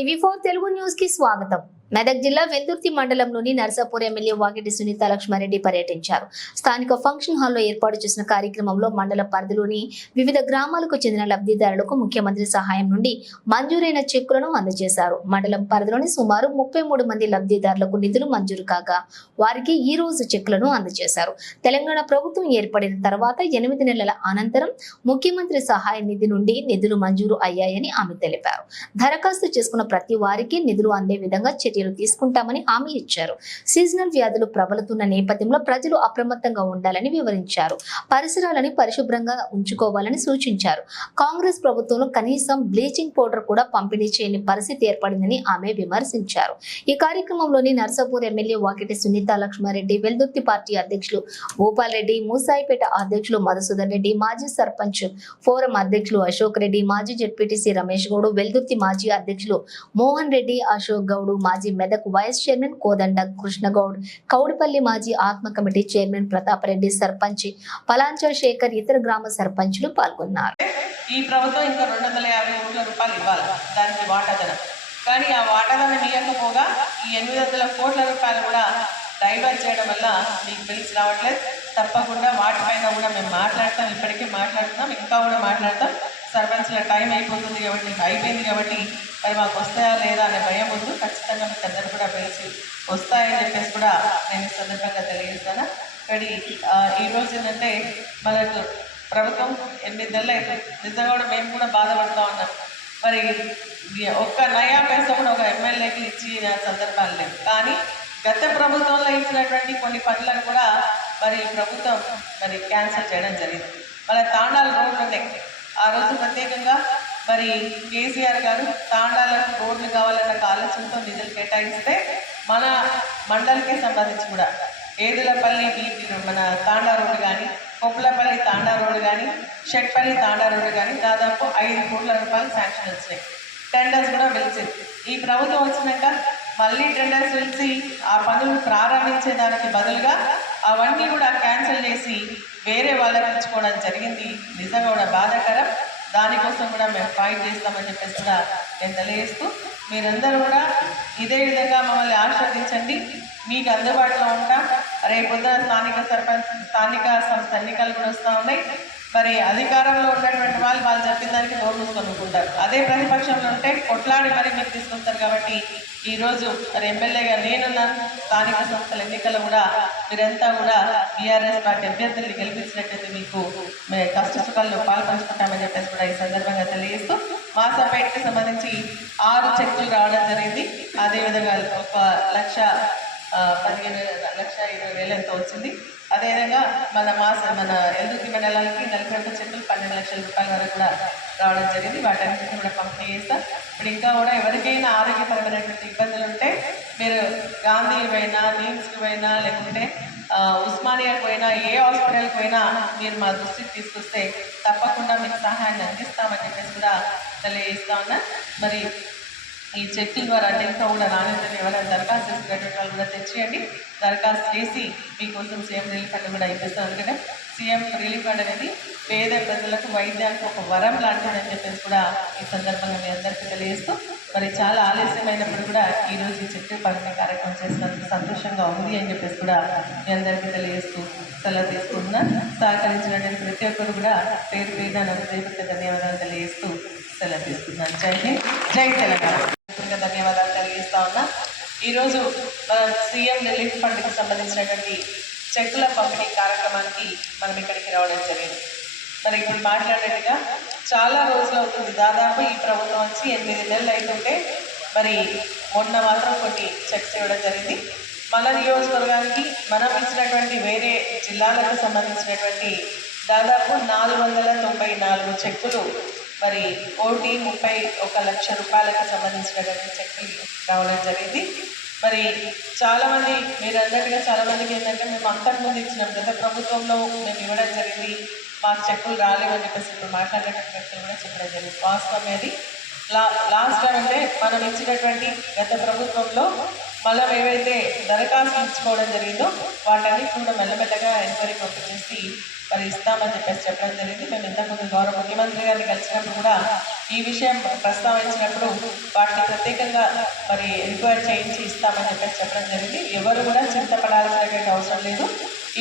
టీవీ4 Telugu news కి స్వాగతం. మెదక్ జిల్లా వెల్దుర్తి మండలంలోని నర్సాపూర్ ఎమ్మెల్యే వాకిటి సునీత లక్ష్మారెడ్డి పర్యటించారు. స్థానిక ఫంక్షన్ హాల్లో ఏర్పాటు చేసిన కార్యక్రమంలో మండల పరిధిలోని వివిధ గ్రామాలకు చెందిన లబ్ధిదారులకు ముఖ్యమంత్రి సహాయం నుండి మంజూరైన చెక్కులను అందజేశారు. మండలం పరిధిలోని సుమారు 33 మంది లబ్ధిదారులకు నిధులు మంజూరు కాగా వారికి ఈ రోజు చెక్కులను అందజేశారు. తెలంగాణ ప్రభుత్వం ఏర్పడిన తర్వాత 8 నెలల అనంతరం ముఖ్యమంత్రి సహాయ నిధి నుండి నిధులు మంజూరు అయ్యాయని ఆమె తెలిపారు. దరఖాస్తు చేసుకున్న ప్రతి వారికి నిధులు అందే విధంగా చర్యలు తీసుకుంటామని హామీ ఇచ్చారు. సీజనల్ వ్యాధులు ప్రబలుతున్న నేపథ్యంలో ప్రజలు అప్రమత్తంగా ఉండాలని వివరించారు. పరిసరాలను పరిశుభ్రంగా ఉంచుకోవాలని సూచించారు. కాంగ్రెస్ ప్రభుత్వంలో కనీసం బ్లీచింగ్ పౌడర్ కూడా పంపిణీ చేయని పరిస్థితి ఏర్పడిందని ఆమె విమర్శించారు. ఈ కార్యక్రమంలోని నర్సాపూర్ ఎమ్మెల్యే వాకిటి సునీత లక్ష్మారెడ్డి, వెల్దుర్తి పార్టీ అధ్యక్షులు భూపాల్ రెడ్డి, మూసాయిపేట అధ్యక్షులు మధుసూదన్ రెడ్డి, మాజీ సర్పంచ్ ఫోరం అధ్యక్షులు అశోక్ రెడ్డి, మాజీ జెడ్పీటీసీ రమేష్ గౌడ్, వెల్దుర్తి మాజీ అధ్యక్షులు మోహన్ రెడ్డి, అశోక్ గౌడ్, మాజీ మెదక్ వైస్ చైర్మన్ కోదండ కృష్ణగౌడ్, కౌడిపల్లి మాజీ ఆత్మ కమిటీ చైర్మన్ ప్రతాప్ రెడ్డి, సర్పంచ్ పలాంచ శేఖర్, ఇతర గ్రామ సర్పంచులు పాల్గొన్నారు. ఈ ప్రభుత్వం ఇంకా 250 కోట్ల రూపాయలు ఇవ్వాలి దానికి వాటాదనం. కానీ ఆ వాటాదనం ఇవ్వకపోగా ఈ 800 కోట్ల రూపాయలు కూడా డైవర్ట్ చేయడం వల్ల మీకు బిల్స్ రావట్లేదు. తప్పకుండా వాటిపైన కూడా మేము మాట్లాడతాం, ఇప్పటికే మాట్లాడుతున్నాం, ఇంకా కూడా మాట్లాడతాం. సర్పంచ్ల టైం అయిపోతుంది కాబట్టి అయిపోయింది కాబట్టి మరి మాకు వస్తాయా లేదా అనే భయం ఉంది. ఖచ్చితంగా మీకు అందరూ కూడా పిలిచి వస్తాయని చెప్పేసి కూడా నేను ఈ సందర్భంగా తెలియజేస్తాను. కానీ ఈరోజు ఏంటంటే మనకు ప్రభుత్వం 8 నెలలు అవుతుంది. నిజంగా కూడా మేము కూడా బాధపడుతూ ఉన్నాం. మరి ఒక్క నయా పైసా కూడా ఒక ఎమ్మెల్యేకి ఇచ్చిన సందర్భాలు లేవు. కానీ గత ప్రభుత్వంలో ఇచ్చినటువంటి కొన్ని పనులను కూడా మరి ప్రభుత్వం మరి క్యాన్సిల్ చేయడం జరిగింది. మళ్ళీ తాండాలు రోడ్లు ఉన్నాయి. ఆ రోజు ప్రత్యేకంగా మరి కేసీఆర్ గారు తాండాలకు రోడ్లు కావాలన్న ఆలోచనతో నిధులు కేటాయిస్తే మన మండలికి సంబంధించి కూడా ఏదులపల్లి మన తాండా రోడ్డు కానీ, కొప్పులపల్లి తాండా రోడ్డు కానీ, షెట్పల్లి తాండా రోడ్డు కానీ దాదాపు 5 కోట్ల రూపాయలు శాంక్షన్ వచ్చినాయి. టెండర్స్ కూడా పిలిచింది. ఈ ప్రభుత్వం వచ్చినాక మళ్ళీ టెండర్స్ పిలిచి ఆ పనులు ప్రారంభించేదానికి బదులుగా అవన్నీ కూడా క్యాన్సిల్ చేసి వేరే వాళ్ళకి ఇచ్చుకోవడం జరిగింది. నిజంగా కూడా బాధాకరం. దానికోసం కూడా మేము ఫైట్ చేస్తామని చెప్పేసి కూడా నేను తెలియజేస్తూ మీరందరూ కూడా ఇదే విధంగా మమ్మల్ని ఆశీర్వదించండి. మీకు అందుబాటులో ఉంటాం. రేపొద్దున స్థానిక సంస్థ ఎన్నికలు కూడా వస్తూ ఉన్నాయి. మరి అధికారంలో ఉన్నటువంటి వాళ్ళు చెప్పిన దానికి నోరు మూసుకొనుకుంటారు. అదే ప్రతిపక్షంలో ఉంటే కొట్లాడి మరి మీరు తీసుకొస్తారు. కాబట్టి ఈరోజు మరి ఎమ్మెల్యేగా నేనున్నాను. స్థానిక సంస్థల ఎన్నికల్లో కూడా మీరంతా కూడా బీఆర్ఎస్ పార్టీ అభ్యర్థుల్ని గెలిపించినట్టయితే మీకు మేము కష్ట సుఖాల్లో పాల్పంచుకుంటామని చెప్పేసి కూడా ఈ సందర్భంగా తెలియజేస్తూ మాసాపేటకి సంబంధించి 6 చెక్కులు రావడం జరిగింది. అదేవిధంగా 1,15,20,000 ఎంతో వచ్చింది. అదేవిధంగా మన ఎల్దుర్తి మండలానికి 41 చెక్కులు 12 లక్షల రూపాయల వరకు కూడా రావడం జరిగింది. వాటన్నిటిని కూడా పంపిణీ చేస్తాం. ఇప్పుడు ఇంకా కూడా ఎవరికైనా ఆరోగ్యపరమైనటువంటి ఇబ్బందులు ఉంటే మీరు గాంధీ పోయినా, నీమ్స్కి పోయినా, లేకుంటే ఉస్మానియాకి పోయినా, ఏ హాస్పిటల్కి పోయినా మీరు మా దృష్టికి తీసుకొస్తే తప్పకుండా మీకు సహాయాన్ని అందిస్తామని చెప్పేసి కూడా తెలియజేస్తా ఉన్నా. మరి ఈ చెక్కుల ద్వారా ఇంకా కూడా నాణ్యతను ఎవరైనా దరఖాస్తు చేసుకునేటువంటి వాళ్ళు కూడా తెచ్చేయండి. దరఖాస్తు చేసి మీకోసం సీఎం రిలీఫ్ ఫండ్ కూడా ఇప్పిస్తాం. ఎందుకంటే సీఎం రిలీఫ్ ఫండ్ అనేది పేద ప్రజలకు వైద్యానికి ఒక వరం లాంటిదని చెప్పేసి కూడా ఈ సందర్భంగా మీ అందరికీ తెలియజేస్తూ మరి చాలా ఆలస్యమైనప్పుడు కూడా ఈరోజు ఈ చెట్టు పంపిణీ కార్యక్రమం చేసినందుకు సంతోషంగా ఉంది అని చెప్పేసి కూడా మీ అందరికీ తెలియజేస్తూ సెలవు తీసుకుంటున్నా. సహకరించినటువంటి ప్రతి ఒక్కరు కూడా పేరు పేరున హృదయపూర్వక ధన్యవాదాలు తెలియజేస్తూ సెలవు తీసుకున్నాను. జై హింద్, జై తెలంగాణ. ధన్యవాదాలు తెలియజేస్తా ఉన్నా. ఈరోజు సీఎం రిలీఫ్ ఫండ్కి సంబంధించినటువంటి చెక్కుల పంపిణీ కార్యక్రమానికి మనం ఇక్కడికి రావడం జరిగింది. మరి ఇప్పుడు మాట్లాడినట్టుగా చాలా రోజులు అవుతుంది. దాదాపు ఈ ప్రభుత్వం వచ్చి 8 నెలలు అవుతుంటే మరి మొన్న మాత్రం కొన్ని చెక్స్ ఇవ్వడం జరిగింది. మన నియోజకవర్గానికి మనం ఇచ్చినటువంటి వేరే జిల్లాలకు సంబంధించినటువంటి దాదాపు 494 చెక్కులు మరి 1,31 లక్ష రూపాయలకు సంబంధించినటువంటి చెక్కులు రావడం జరిగింది. మరి చాలామంది మీరు అన్నట్టుగా చాలామందికి ఏంటంటే మేము అంతకుముందు ఇచ్చినాం, గత ప్రభుత్వంలో మేము ఇవ్వడం జరిగింది, మాకు చెక్కులు రాలేవని చెప్పేసి ఇప్పుడు మాట్లాడేటువంటి వ్యక్తులు కూడా చెప్పడం జరిగింది. వాస్తవం అది లాస్ట్ టైం అంటే మనం ఇచ్చినటువంటి గత ప్రభుత్వంలో మనం ఏవైతే దరఖాస్తు ఇచ్చుకోవడం జరిగిందో వాటన్నిటి కూడా మెల్లమెల్లగా ఎంక్వైరీ పంపించేసి మరి ఇస్తామని చెప్పేసి చెప్పడం జరిగింది. మేము ఇంతకుముందు గౌరవ ముఖ్యమంత్రి గారిని కలిసినప్పుడు కూడా ఈ విషయం ప్రస్తావించినప్పుడు వాటిని ప్రత్యేకంగా మరి ఎంక్వైరీ చేయించి ఇస్తామని చెప్పేసి చెప్పడం జరిగింది. ఎవరు కూడా చింతపడాల్సినటువంటి అవసరం లేదు.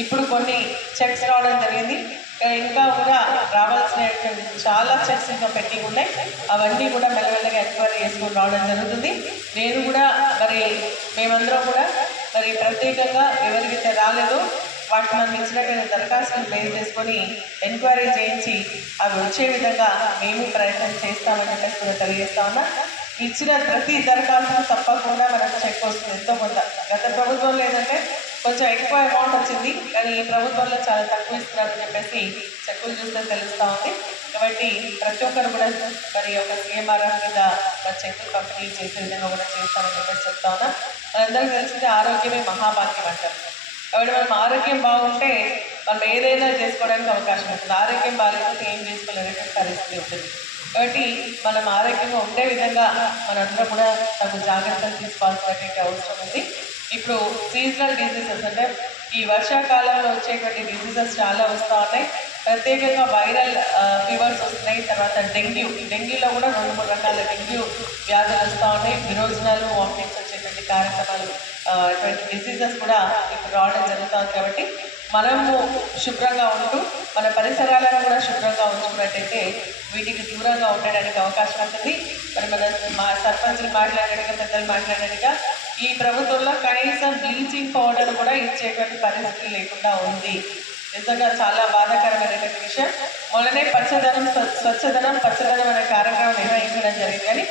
ఇప్పుడు కొన్ని చెక్స్ రావడం జరిగింది, ఇంకా కూడా రావాల్సినటువంటి చాలా చెక్స్ ఇంకా పెండింగ్ ఉన్నాయి. అవన్నీ కూడా మెల్లమెల్లగా ఎంక్వైరీ చేసుకుని రావడం జరుగుతుంది. నేను కూడా మరి మేమందరం కూడా మరి ప్రత్యేకంగా ఎవరికైతే రాలేదో వాటికి మనం ఇచ్చినటువంటి దరఖాస్తులు బేస్ చేసుకొని ఎంక్వైరీ చేయించి అవి వచ్చే విధంగా మేము ప్రయత్నం చేస్తామని చెప్పేసి కూడా తెలియజేస్తా ఉన్నా. ఇచ్చిన ప్రతి దరఖాస్తు తప్పకుండా మనకు చెక్ వస్తుంది ఎంతో కొంత. గత ప్రభుత్వంలో ఏంటంటే కొంచెం ఎక్కువ అమౌంట్ వచ్చింది, కానీ ఈ ప్రభుత్వంలో చాలా తక్కువ ఇస్తున్నారని చెప్పేసి చెక్కులు చూస్తే తెలుస్తూ ఉంది. కాబట్టి ప్రతి ఒక్కరు కూడా మరి ఒక సీఎంఆర్ఎఫ్ మీద చెక్కులు పంపిణీ చేసే విధంగా కూడా చేస్తామని చెప్పేసి చెప్తా ఉన్నా. మనందరికీ తెలిసింది ఆరోగ్యమే మహాభాగ్యం అంటారు. కాబట్టి మనం ఆరోగ్యం బాగుంటే మనం ఏదైనా చేసుకోవడానికి అవకాశం ఉంటుంది. ఆరోగ్యం బాగాలేకపోతే ఏం చేసుకోలేనటువంటి పరిస్థితి ఉంటుంది. కాబట్టి మనం ఆరోగ్యంగా ఉండే విధంగా మనందరం కూడా తగు జాగ్రత్తలు తీసుకోవాల్సినటువంటి అవసరం ఉంది. ఇప్పుడు సీజనల్ డిసీజెస్ అంటే ఈ వర్షాకాలంలో వచ్చేటువంటి డిసీజెస్ చాలా వస్తూ ఉన్నాయి. ప్రత్యేకంగా వైరల్ ఫీవర్స్ వస్తున్నాయి. తర్వాత డెంగ్యూలో కూడా 2-3 రకాల డెంగ్యూ వ్యాధులు వస్తూ ఉన్నాయి. విరోచనాలు, వామిటింగ్స్ వచ్చేటువంటి కార్యక్రమాలు, ఇటువంటి డిసీజెస్ కూడా ఇప్పుడు రావడం జరుగుతుంది. కాబట్టి మనము శుభ్రంగా ఉంటూ మన పరిసరాలను కూడా శుభ్రంగా ఉంచుకున్నట్టయితే వీటికి దూరంగా ఉండడానికి అవకాశం ఉంటుంది. మరి మా సర్పంచులు మాట్లాడినట్టుగా, పెద్దలు మాట్లాడినట్టుగా ఈ ప్రభుత్వంలో కనీసం బ్లీచింగ్ పౌడర్ కూడా ఇచ్చేటువంటి పరిస్థితి లేకుండా ఉంది. నిజంగా చాలా బాధాకరమైనటువంటి విషయం. మొన్ననే స్వచ్ఛదనం పచ్చదనం అనే కార్యక్రమం నిర్వహించడం జరిగింది, కానీ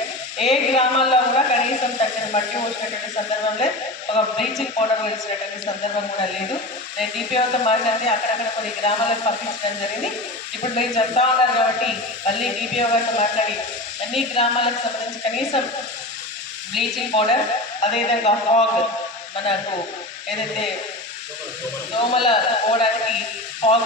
ఏ గ్రామాల్లో కూడా కనీసం తగిన మట్టి వచ్చినటువంటి సందర్భంలో ఒక బ్లీచింగ్ పౌడర్ వేసినటువంటి సందర్భం కూడా లేదు. నేను డిపిఓతో మాట్లాడితే అక్కడక్కడ కొన్ని గ్రామాలకు పంపించడం జరిగింది. ఇప్పుడు మీరు చెప్తా ఉన్నారు కాబట్టి మళ్ళీ డిపిఓ గారితో మాట్లాడి అన్ని గ్రామాలకు సంబంధించి కనీసం బ్లీచింగ్ పౌడర్, అదేవిధంగా ఫాగ్, మనకు ఏదైతే దోమల పోవడానికి ఫాగ్